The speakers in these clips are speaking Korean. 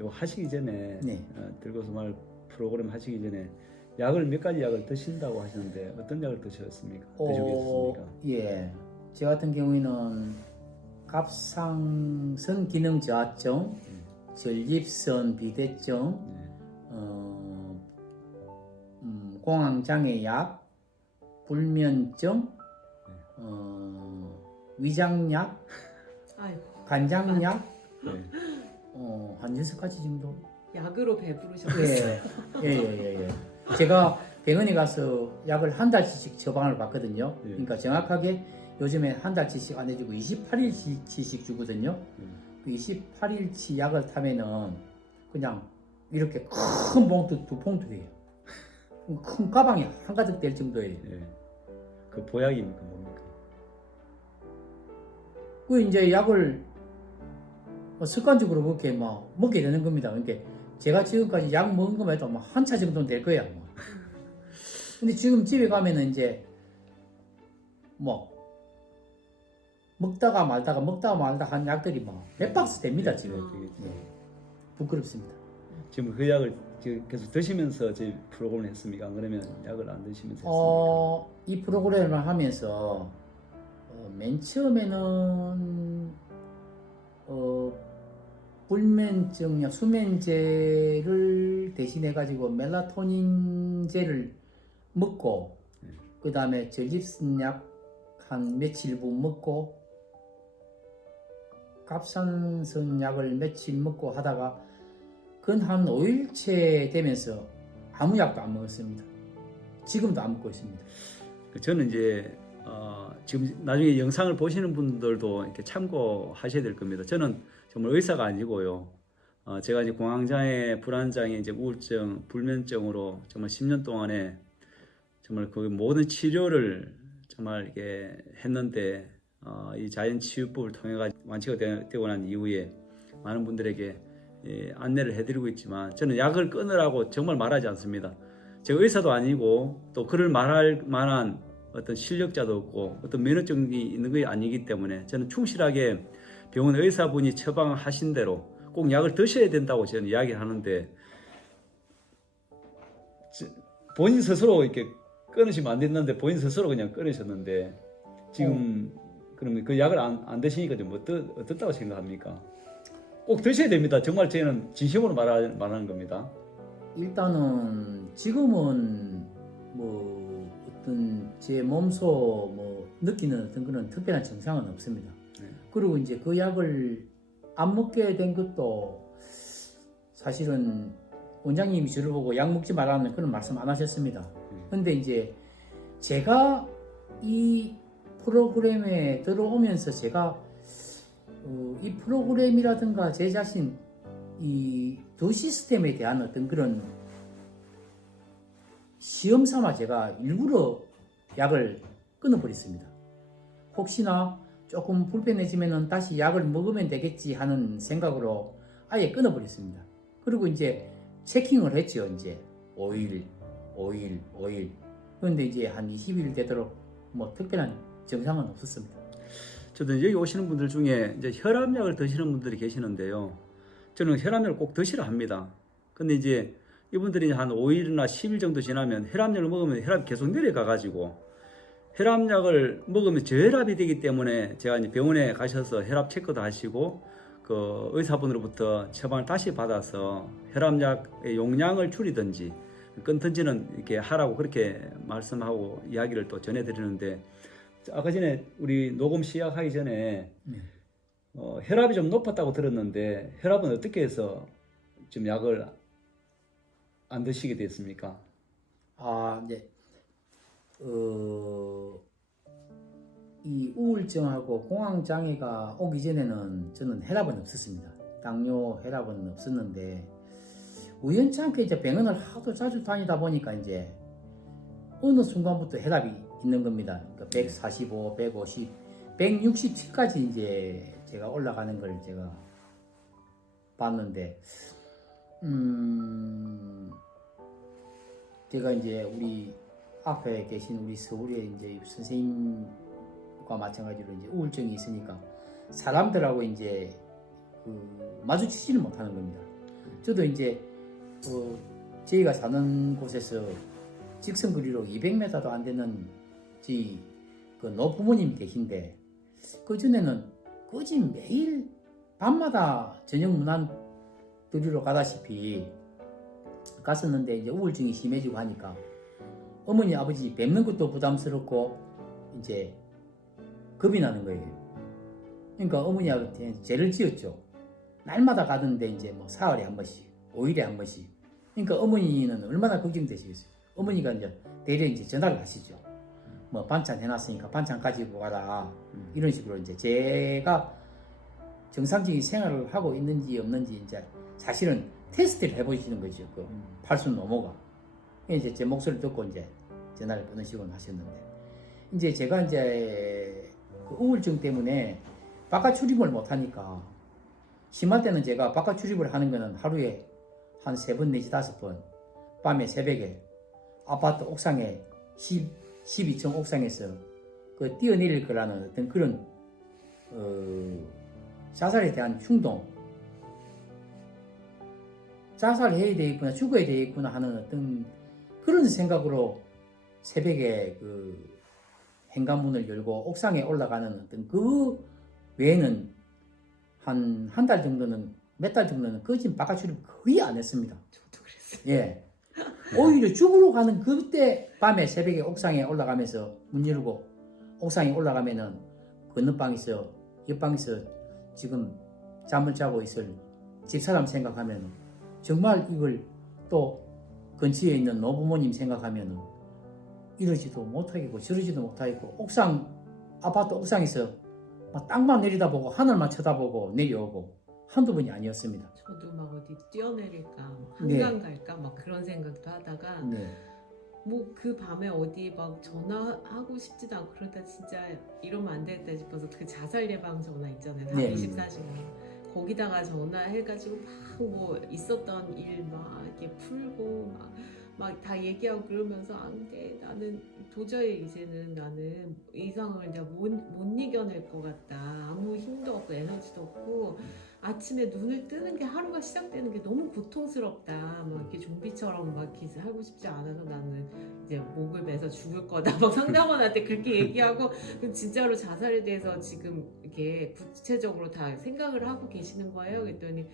요 하시기 전에 네. 들고서 말 프로그램 하시기 전에 약을 몇 가지 약을 드신다고 하셨는데 어떤 약을 드셨습니까? 드시고 계셨습니까? 예. 저 같은 경우에는 갑상선 기능 저하증, 전립선 비대증, 네. 공황장애약, 불면증, 위장약, 아이고, 간장약, 네. 한 6가지 정도. 약으로 배부르셨어요. 예. 제가 병원에 가서 약을 한 달치씩 처방을 받거든요. 예. 그러니까 정확하게 요즘에 한 달치씩 안 해주고 28일치씩 주거든요. 그 28일치 약을 타면은 그냥 이렇게 큰 봉투, 두 봉투예요. 큰 가방이 한가득 될 정도예요. 예. 그 보약입니까 뭡니까? 그 이제 약을 습관적으로 그렇게 막 먹게 되는 겁니다. 그러니까 제가 지금까지 약 먹은 것만 해도 한 차 정도는 될 거야. 뭐. 근데 지금 집에 가면은 이제 뭐 먹다가 말다가 한 약들이 막 몇 박스 됩니다 지금. 되겠죠. 부끄럽습니다. 지금 그 약을 지금 계속 드시면서 저희 프로그램을 했습니까? 안 그러면 약을 안 드시면서 했습니까? 이 프로그램을 하면서 맨 처음에는 불면증 수면제를 대신해 가지고 멜라토닌제를 먹고 그 다음에 전립선 약 한 며칠분 먹고 갑상선 약을 며칠 먹고 하다가 근 한 5일째 되면서 아무 약도 안 먹었습니다. 지금도 안 먹고 있습니다. 저는 이제 지금 나중에 영상을 보시는 분들도 이렇게 참고하셔야 될 겁니다. 저는 정말 의사가 아니고요. 제가 이제 공황장애, 불안장애, 이제 우울증, 불면증으로 정말 10년 동안에 정말 그 모든 치료를 정말 이렇게 했는데 이 자연치유법을 통해 가지고 완치가 되고 난 이후에 많은 분들에게 안내를 해드리고 있지만 저는 약을 끊으라고 정말 말하지 않습니다. 제가 의사도 아니고 또 그를 말할 만한 어떤 실력자도 없고 어떤 면허증이 있는 게 아니기 때문에 저는 충실하게 병원 의사분이 처방하신 대로 꼭 약을 드셔야 된다고 저는 이야기를 하는데 본인 스스로 이렇게 끊으시면 안 된다는데 본인 스스로 그냥 끊으셨는데 지금 그러면 그 약을 안 드시니까 좀 어떻다고 생각합니까? 꼭 드셔야 됩니다. 정말 저는 진심으로 말하는 겁니다. 일단은 지금은 뭐 어떤 제 몸소 뭐 느끼는 어떤 그런 특별한 증상은 없습니다. 그리고 이제 그 약을 안 먹게 된 것도 사실은 원장님이 저를 보고 약 먹지 말라는 그런 말씀 안 하셨습니다. 근데 이제 제가 이 프로그램에 들어오면서 제가 이 프로그램이라든가 제 자신 이 두 시스템에 대한 어떤 그런 시험 삼아 제가 일부러 약을 끊어버렸습니다. 혹시나 조금 불편해지면 다시 약을 먹으면 되겠지 하는 생각으로 아예 끊어버렸습니다. 그리고 이제 체킹을 했죠. 이제 5일. 그런데 이제 한 20일 되도록 뭐 특별한 증상은 없었습니다. 저도 여기 오시는 분들 중에 이제 혈압약을 드시는 분들이 계시는데요. 저는 혈압약을 꼭 드시라 합니다. 근데 이제 이분들이 한 5일이나 10일 정도 지나면 혈압약을 먹으면 혈압이 계속 내려가가지고 혈압약을 먹으면 저혈압이 되기 때문에 제가 이제 병원에 가셔서 혈압 체크도 하시고 그 의사분으로부터 처방을 다시 받아서 혈압약의 용량을 줄이든지 끊든지는 이렇게 하라고 그렇게 말씀하고 이야기를 또 전해드리는데 아까 전에 우리 녹음 시작하기 전에 혈압이 좀 높았다고 들었는데 혈압은 어떻게 해서 좀 약을 안 드시게 됐습니까? 네. 이 우울증하고 공황장애가 오기 전에는 저는 혈압은 없었습니다. 당뇨 혈압은 없었는데 우연찮게 이제 병원을 하도 자주 다니다 보니까 이제 어느 순간부터 혈압이 있는 겁니다. 그러니까 145, 150, 167까지 이제 제가 올라가는 걸 제가 봤는데, 제가 이제 우리 앞에 계신 우리 서울에 이제 선생님과 마찬가지로 이제 우울증이 있으니까 사람들하고 이제 마주치지를 못하는 겁니다. 저도 이제 저희가 사는 곳에서 직선 거리로 200m도 안 되는 저희 그 노부모님 계신데 그 전에는 거의 매일 밤마다 저녁 문안 드리러 가다시피 갔었는데 이제 우울증이 심해지고 하니까 어머니 아버지 뵙는 것도 부담스럽고 이제 겁이 나는 거예요. 그러니까 어머니 아버지한테 죄를 지었죠. 날마다 가던데 이제 뭐 사흘에 한 번씩, 5일에 한 번씩. 그러니까 어머니는 얼마나 걱정되시겠어요. 어머니가 이제 대래 이제 전화를 하시죠. 뭐 반찬 해놨으니까 반찬 가지고 가라. 이런 식으로 이제 제가 정상적인 생활을 하고 있는지 없는지 이제 사실은 테스트를 해보시는 거죠. 그 팔순 노모가. 이제 제 목소리를 듣고 이제 전화를 끊으시곤 하셨는데 이제 제가 이제 그 우울증 때문에 바깥 출입을 못 하니까 심할 때는 제가 바깥 출입을 하는 거는 하루에 한 3번 내지 5번 밤에 새벽에 아파트 옥상에 12층 옥상에서 그 뛰어내릴 거라는 어떤 그런 자살에 대한 충동, 자살해야 되겠구나, 죽어야 되겠구나 하는 어떤 그런 생각으로 새벽에 그 현관문을 열고 옥상에 올라가는 어떤 그 외에는 한 달 정도는, 몇 달 정도는 거진 바깥 출입 거의 안 했습니다. 저도 그랬어요. 예. 오히려 죽으러 가는 그때 밤에 새벽에 옥상에 올라가면서 문 열고 옥상에 올라가면은 건너방에서 옆방에서 지금 잠을 자고 있을 집사람 생각하면 정말 이걸 또 근처에 있는 노부모님 생각하면 이러지도 못하겠고 저러지도 못하겠고 옥상 아파트 옥상에서 막 땅만 내려다보고 하늘만 쳐다보고 내려오고 한두 번이 아니었습니다. 저도 막 어디 뛰어내릴까, 막 네. 한강 갈까, 막 그런 생각도 하다가 네. 뭐 그 밤에 어디 막 전화하고 싶지도 않고 그러다 진짜 이러면 안 되겠다 싶어서 그 자살 예방 전화 있잖아요. 네. 24시간 거기다가 전화해가지고 막 뭐 있었던 일 막 이렇게 풀고 막 다 얘기하고 그러면서 안 돼, 나는 도저히 이제는 나는 이 상황을 내가 못 이겨낼 것 같다. 아무 힘도 없고 에너지도 없고 아침에 눈을 뜨는 게 하루가 시작되는 게 너무 고통스럽다. 막 이렇게 좀비처럼 막 이렇게 하고 싶지 않아서 나는 이제 목을 매서 죽을 거다. 막 상담원한테 그렇게 얘기하고 진짜로 자살에 대해서 지금 이렇게 구체적으로 다 생각을 하고 계시는 거예요. 그랬더니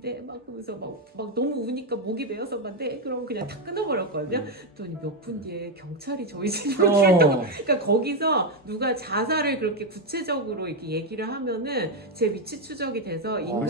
네, 막 그러면서 막 너무 우니까 목이 메어서 막 네, 그럼 그냥 다 끊어버렸거든요. 그랬더니 몇 분 뒤에 경찰이 저희 집으로 출동. 그러니까 거기서 누가 자살을 그렇게 구체적으로 이렇게 얘기를 하면은 제 위치 추적이 돼서 인근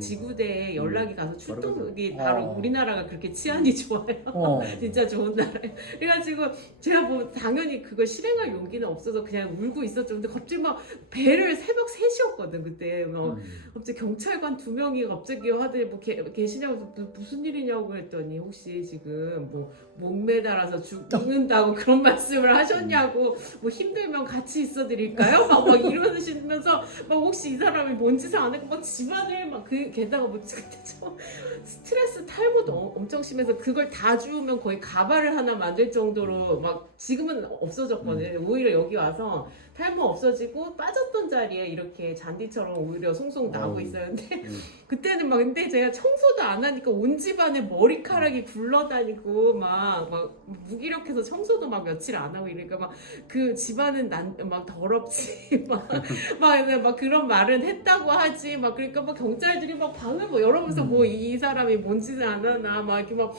지구대에 연락이 가서 출동이 바로 우리나라가 그렇게 치안이 좋아요. 진짜 좋은 나라예요. 그래가지고 제가 뭐 당연히 그걸 실행할 용기는 없어서 그냥 울고 있었죠. 근데 갑자기 막 배를 새벽 3시였거든 그때. 막 갑자기 경찰관 2명이 갑자기 하더니 뭐 계시냐고 무슨 일이냐고 했더니 혹시 지금 뭐 목매달아서 죽는다고 그런 말씀을 하셨냐고, 뭐 힘들면 같이 있어 드릴까요? 막 이러시면서 막 혹시 이 사람이 뭔 짓을 안 했고 막 집안을 막 게다가 뭐 그때 좀 스트레스 탈모도 엄청 심해서 그걸 다 주우면 거의 가발을 하나 만들 정도로 막 지금은 없어졌거든요. 오히려 여기 와서 탈모 없어지고 빠졌던 자리에 이렇게 잔디처럼 오히려 송송 나고 있었는데 그때는 막 근데 제가 청소도 안 하니까 온 집안에 머리카락이 굴러다니고 막 무기력해서 청소도 막 며칠 안 하고 이러니까 막 그 집안은 막 더럽지 막 그런 말은 했다고 하지 막 그러니까 막 경찰들이 막 방을 뭐 열어보면서 뭐 이 사람이 뭔 짓을 안 하나 막 이렇게 막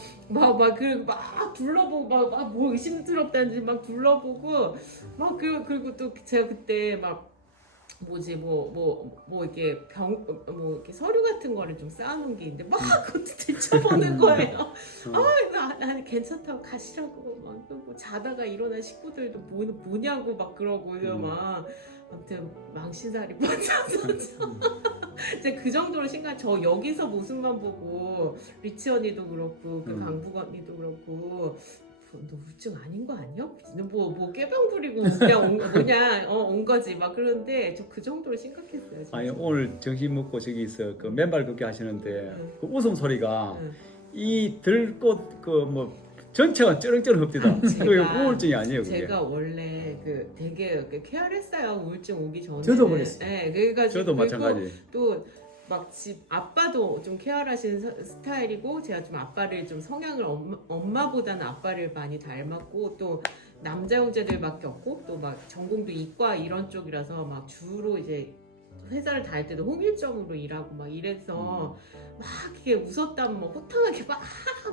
둘러보고 막 뭐 의심스럽다는지 막 둘러보고 막 그리고 또 제가 그때 막 뭐지 뭐 이렇게 이렇게 서류 같은 거를 좀 쌓아놓은 게 있는데 막 그것도 들춰보는 거예요. 나는 괜찮다고 가시라고 뭐 자다가 일어난 식구들도 뭐냐고 막 그러고 막 아무튼 망신살이 뻗쳐서 이제 그 정도로 심각. 저 여기서 모습만 보고 리치 언니도 그렇고 그 강북 언니도 그렇고. 너 우울증 아닌 거 아니야? 뭐 깨병 부리고 그냥 온 거지 막 그런데 저 그 정도로 심각했어요. 진짜. 아니 오늘 점심 먹고 저기서 그 맨발 걷기 하시는데 그 웃음 소리가 이 들꽃 그 뭐 전체가 쩌렁쩌렁 흡디다. 그게 우울증이 아니에요. 그게. 제가 원래 그 되게 케어했어요. 우울증 오기 전에. 저도 그랬어요. 네, 그래가지고 저도 마찬가지. 또 막 집 아빠도 좀 케어하시는 스타일이고 제가 좀 아빠를 좀 성향을 엄마보다는 아빠를 많이 닮았고 또 남자 형제들밖에 없고 또 막 전공도 이과 이런 쪽이라서 막 주로 이제 회사를 다닐 때도 홍일점으로 일하고 막 이래서 막 이게 웃었다면 뭐 호탕하게 막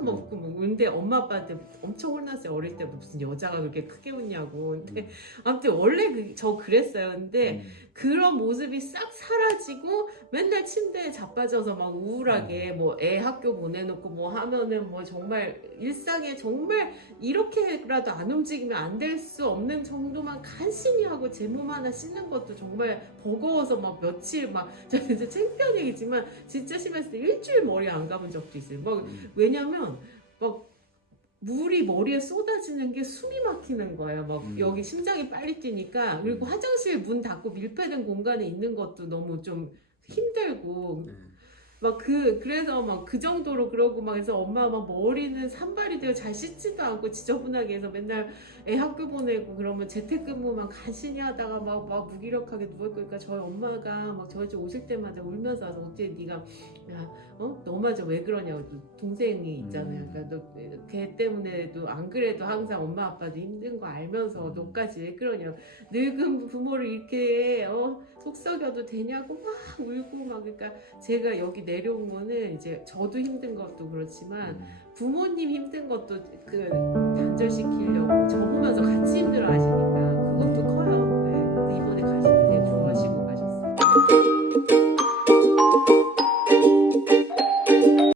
먹고 뭐 근데 엄마 아빠한테 엄청 혼났어요. 어릴 때부터 무슨 여자가 그렇게 크게 웃냐고. 근데 아무튼 원래 저 그랬어요. 근데 그런 모습이 싹 사라지고 맨날 침대에 자빠져서 막 우울하게 뭐 애 학교 보내놓고 뭐 하면은 뭐 정말 일상에 정말 이렇게라도 안 움직이면 안 될 수 없는 정도만 간신히 하고 제 몸 하나 씻는 것도 정말 버거워서 막 며칠 막 저 이제 창피한 얘기지만 진짜 심했을 때 일주일 머리 안 감은 적도 있어요. 막 왜냐면 막 물이 머리에 쏟아지는 게 숨이 막히는 거예요. 막 여기 심장이 빨리 뛰니까. 그리고 화장실 문 닫고 밀폐된 공간에 있는 것도 너무 좀 힘들고. 그래서 막 그 정도로 그러고 막 해서 엄마 막 머리는 산발이 되어 잘 씻지도 않고 지저분하게 해서 맨날 애 학교 보내고 그러면 재택근무만 간신히 하다가 막 무기력하게 누워있고 그러니까 저희 엄마가 막 저희 집 오실 때마다 울면서 와서 어떻게 네가 너마저 왜 그러냐고 동생이 있잖아요. 그러니까 너 걔 때문에도 안 그래도 항상 엄마 아빠도 힘든 거 알면서 너까지 왜 그러냐고 늙은 부모를 이렇게 속 썩여도 되냐고 막 울고 막 그러니까 제가 여기 내려온 거는 이제 저도 힘든 것도 그렇지만 부모님 힘든 것도 단절시키려고 저 보면서 같이 힘들어 하시니까 그것도 커요.